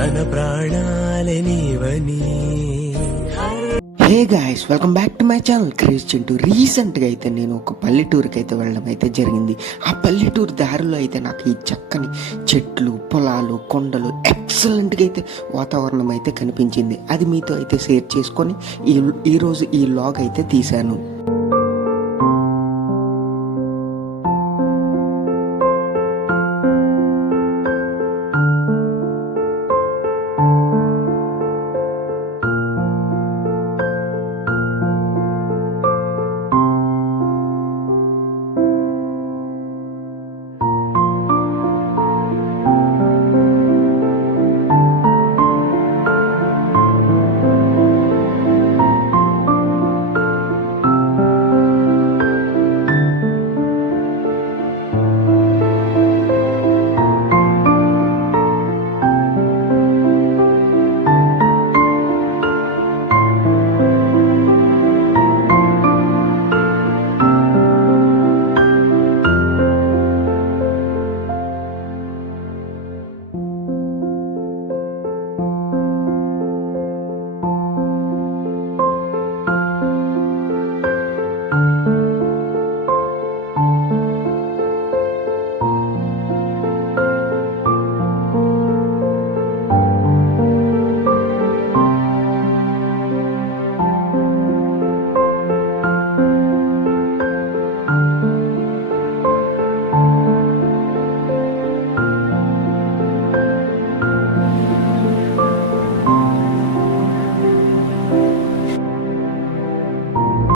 తన ప్రాణాలనివని. Hey guys, welcome back to my channel craze Chintu. రీసెంట్గా అయితే నేను ఒక పల్లెటూరుకి అయితే వెళ్ళడం అయితే జరిగింది. ఆ పల్లెటూరు దారిలో అయితే నాకు ఈ చక్కని చెట్లు, పొలాలు, కొండలు, ఎక్సలెంట్గా అయితే వాతావరణం అయితే కనిపించింది. అది మీతో అయితే షేర్ చేసుకొని ఈరోజు ఈ వ్లాగ్ అయితే తీశాను.